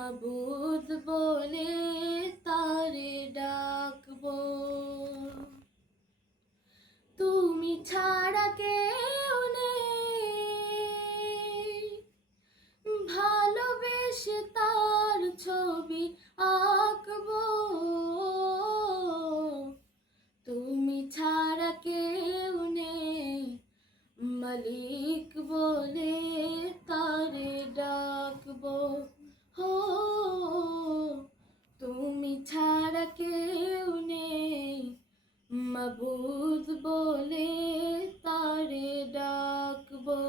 মাবুদ বলে তারে ডাকবো। তুমি ছাড়া কেউ নেই, ভালোবেসে তার ছবি আঁকবো। তুমি ছাড়া কেউ নেই, মালিক বলে তারে ডাকবো। হো, তুমি ছাড়া কেউ নেই, মাবুদ বলে তারে ডাকবো।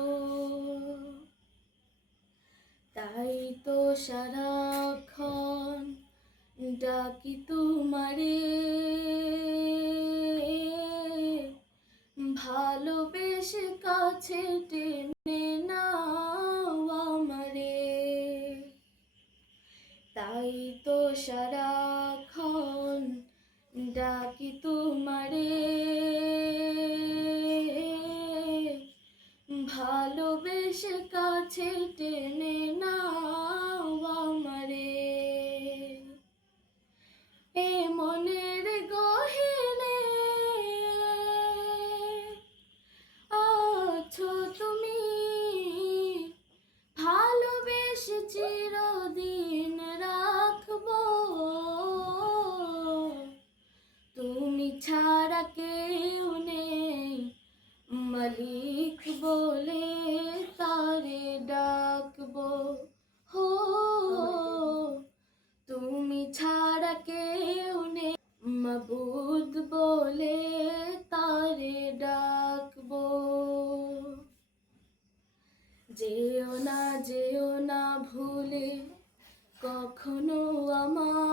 তাই তো সারাক্ষণ ডাকি তোমারে, ভালোবেসে কাছে টেনে নাও আমারে। তাই তো সারাক্ষণ ডাকি তোমারে, ভালোবেসে কাছে টেনে নাও আমারে। এ মনের গহীনে আছো তুমি, ভালোবেসে চিরদিন রাখবো। তুমি ছাড়া কেউ নেই, মালিক বলে তারে ডাকবো। হো, তুমি ছাড়া কেউ নেই, মাবুদ বলে তারে ডাকবো। যেও না ভুলে কখনো আমায়,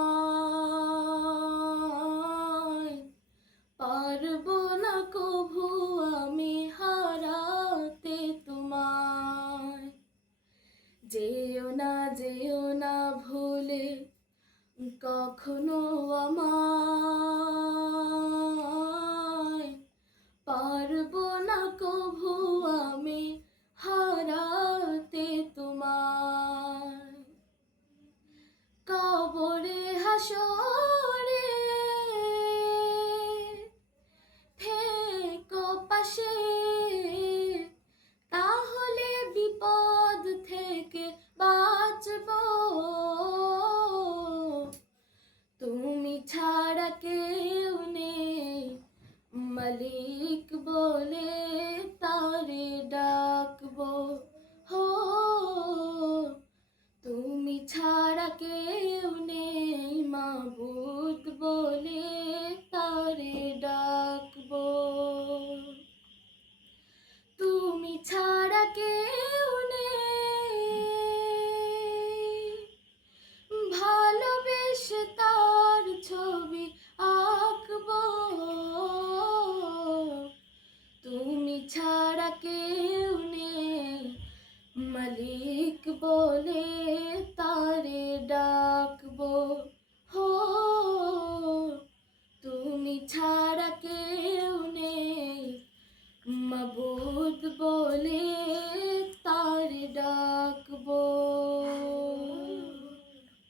পারবো না কভু আমি হারাতে তোমায়। যেও না ভুলে কখনো আমায়, পারবো না কভু আমি হারাতে তোমায়। কবরে হাসরে থেকো পাশে, তাহলে বিপদ থেকে বাঁচবো। তুমি ছাড়া কেউ নেই, মালিক বলে তারে ডাকবো। হো, তুমি ছাড়া কেউ নেই, মাবুদ বলে তারে ডাকবো। তুমি ছাড়া কেউ নেই, ভালোবেসে তার ছবি আঁকবো। তুমি ছাড়া কেউ নেই, মালিক বলে তারে ডাকবো।